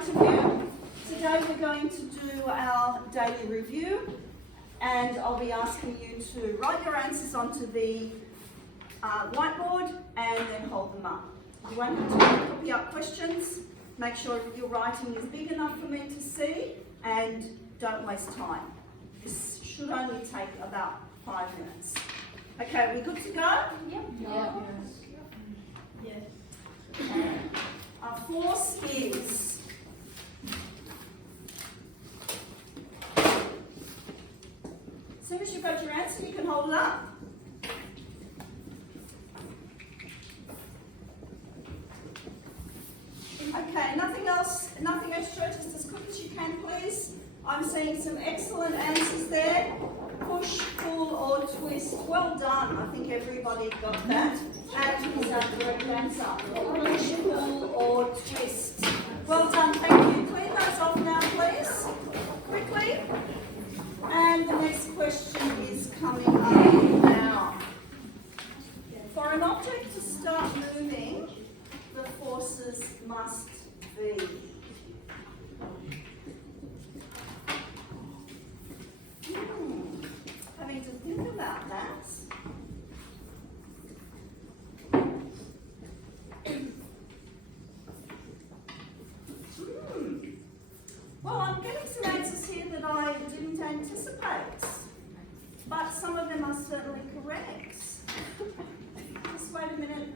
front of you. Today we're going to do our daily review, and I'll be asking you to write your answers onto the whiteboard and then hold them up. You won't have to copy up questions. Make sure your writing is big enough for me to see, and don't waste time. This should only take about 5 minutes. Okay, we good to go? Yep. Yes. Our force is as soon as you've got your answer, you can hold it up. Okay, nothing else, just as quick as you can, please. I'm seeing some excellent answers there. Push, pull, or twist. Well done. I think everybody got that. That is our correct answer. Push, pull, or twist. Well done. Thank you. Clean those off now, please. Quickly. And the next question is coming up now. For an object to start moving, the forces must be. Having to think about that. Well, I'm getting some answers here that I didn't anticipate, but some of them are certainly correct. Just wait a minute.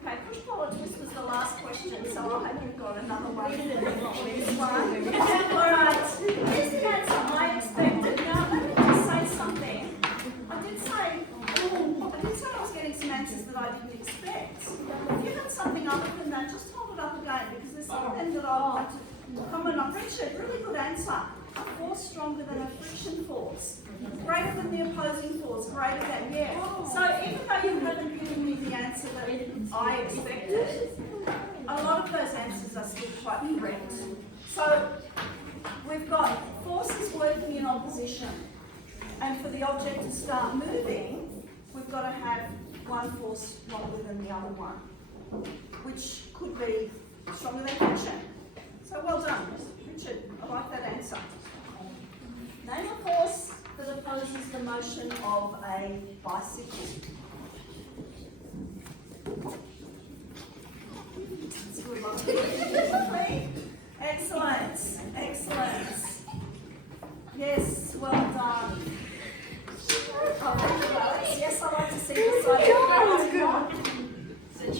Okay, push, pull, or twist was the last question, so I hope you've got another one. This one. All right, here's the answer I expected. Now, let me just say something. I did say I was getting some answers that I didn't expect. If you had something other than that, just hold it up again, because there's something that I want to comment on. Richard, really good answer. A force stronger than a friction force. Greater than the opposing force, greater than, yeah. So even though you haven't given me the answer that I expected, a lot of those answers are still quite correct. So we've got forces working in opposition, and for the object to start moving, we've got to have one force stronger than the other one, which could be stronger than friction. So well done, Richard. I like that answer. Name a force that opposes the motion of a bicycle. That's good. Excellent. Excellent. Yes, well done. Oh, thank you, Alex. Yes, I like to see this side.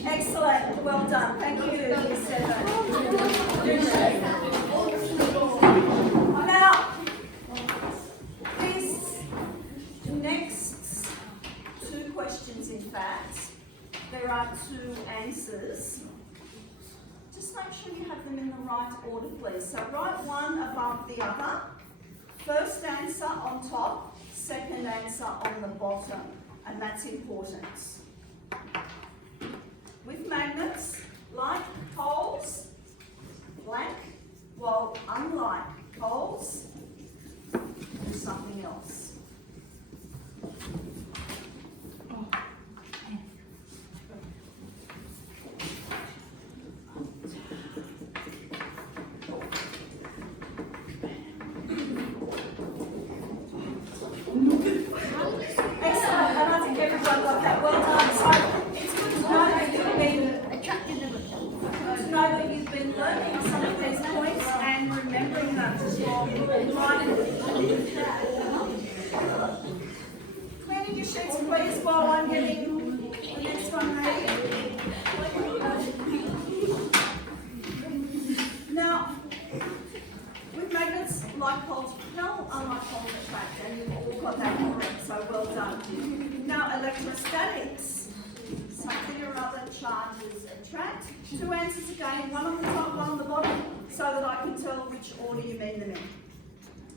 Excellent. Well done. Thank you, Now, these next two questions, in fact, there are two answers. Just make sure you have them in the right order, please. So write one above the other. First answer on top, second answer on the bottom, and that's important. With magnets, like poles, blank, while unlike poles, do something else. Excellent, and I think everyone got that. Well done. So it's good to know that you've been learning some of these points and remembering them. Cleaning your sheets, please, while I'm getting the next one ready. Now, with magnets, like poles repel, unlike poles attract, and you've all got that correct, so well done. Now, electrostatics. Something or other charges attract. Two answers again, one on the top, one on the bottom, so that I can tell which order you mean them in.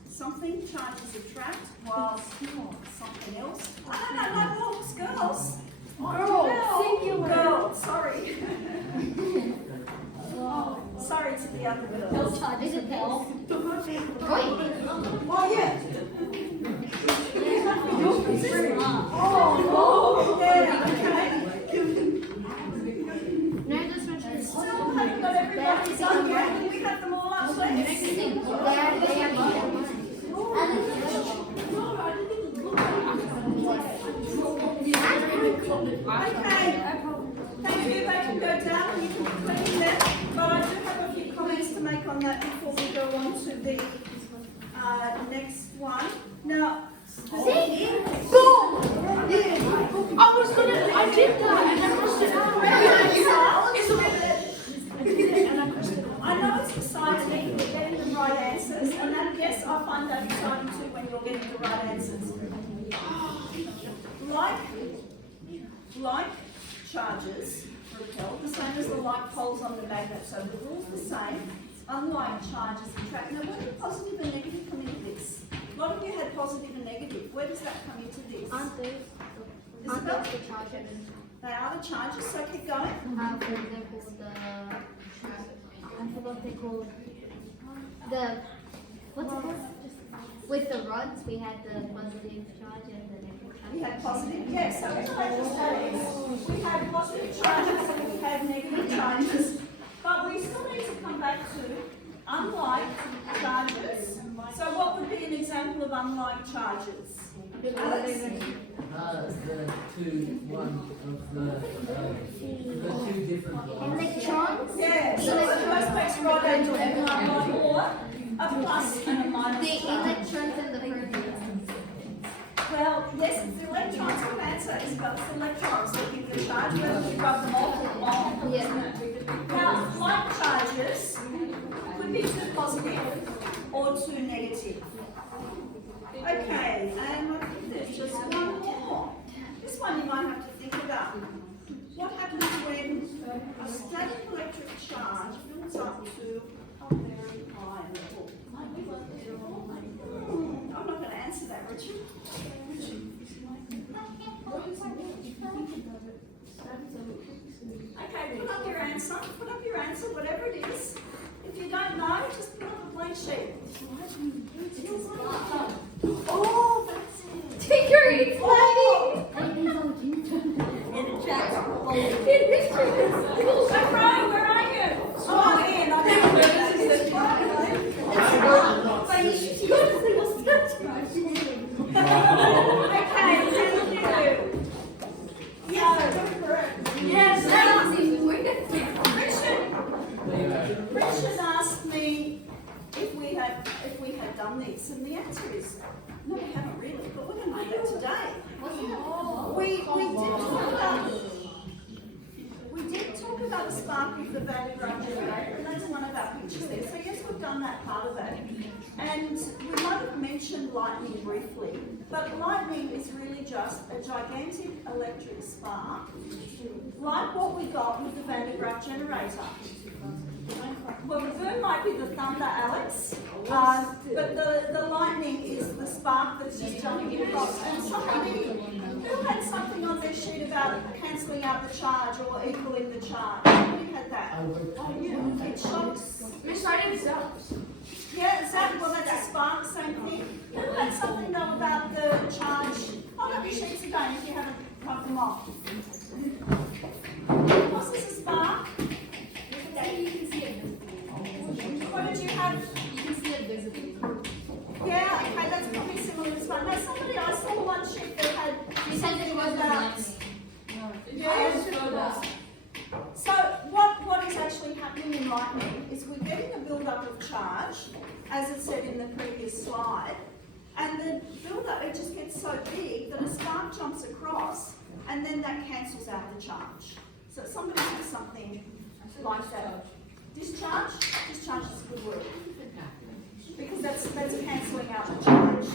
Something charges attract, whilst something else. No, books, girls. Girl, sorry. Sorry to the other girls. Charges repel. Oh, yeah. Oh, yeah, okay. So, yeah, can we have them all up, please? Okay. Thank you. They can go down and you can clean them. But I do have a few comments to make on that before we go on to the next one. Now, Boom! I did that and I pushed it out. I know it's exciting, we're getting the right answers, and that, yes, I find that exciting too when you're getting the right answers. Like charges repel, the same as the like poles on the magnet, so the rule's the same. Unlike charges attract. Now, where do positive and negative come into this? A lot of you had positive and negative. Where does that come into this? Aren't those Isabel? the charges? They are the charges, so keep going. For example, I forgot what they're called. What's it called? With the rods, we had the positive charge and the negative charge. We had positive, yes. So what I just said is we had positive charges and we had negative charges, but we still need to come back to unlike charges. So what would be an example of unlike charges? Alex? The two different ones. Electrons? Yeah, so the first makes right angle and or a plus and a minus The charge. electrons and the protons. Well, yes, it's the electrons can answer is about the electrons that give the charge, whether we rub them off or on. Yeah. Now, like charges could be too positive or too negative. Okay, and I think there's just one more. This one you might have to think about. What happens when a static electric charge builds up to a very high level? I'm not going to answer that, Richard. Okay, put up your answer. Put up your answer, whatever it is. If you don't know, just put up a blank sheet. Oh, that's it. Tinker is Oh. in the chat. So, Brian, where are you? Oh, Ian, I don't know. But you should go to see what's Okay, thank you. Yes, Richard asked me if we had done this, and the answer is no, we haven't really, but we're going to do that today. We did talk about the spark with the Van de Graaff generator, and that's one of our pictures there. So yes, we've done that part of it. And we might have mentioned lightning briefly, but lightning is really just a gigantic electric spark, like what we got with the Van de Graaff generator. Well, the boom might be the thunder, Alex, but the lightning is the spark that's just jumping across. And somebody who had something on their sheet about cancelling out the charge or equaling the charge. Somebody had that. It shocks. Miss, I didn't stop. Yeah, Zach, well, that's a spark, same thing. Who had something though about the charge? Hold up your sheets again if you haven't cut them off. Was this a spark? What did you have? You can see it visibly. Yeah, okay, that's probably similar to this one. Now, somebody, I saw one sheet that had You said it was about. Yeah. So what is actually happening in lightning is we're getting a build-up of charge, as it said in the previous slide, and the build-up, it just gets so big that a spark jumps across, and then that cancels out the charge. So somebody has something like that. Discharge is a good word, because that's cancelling out the charge.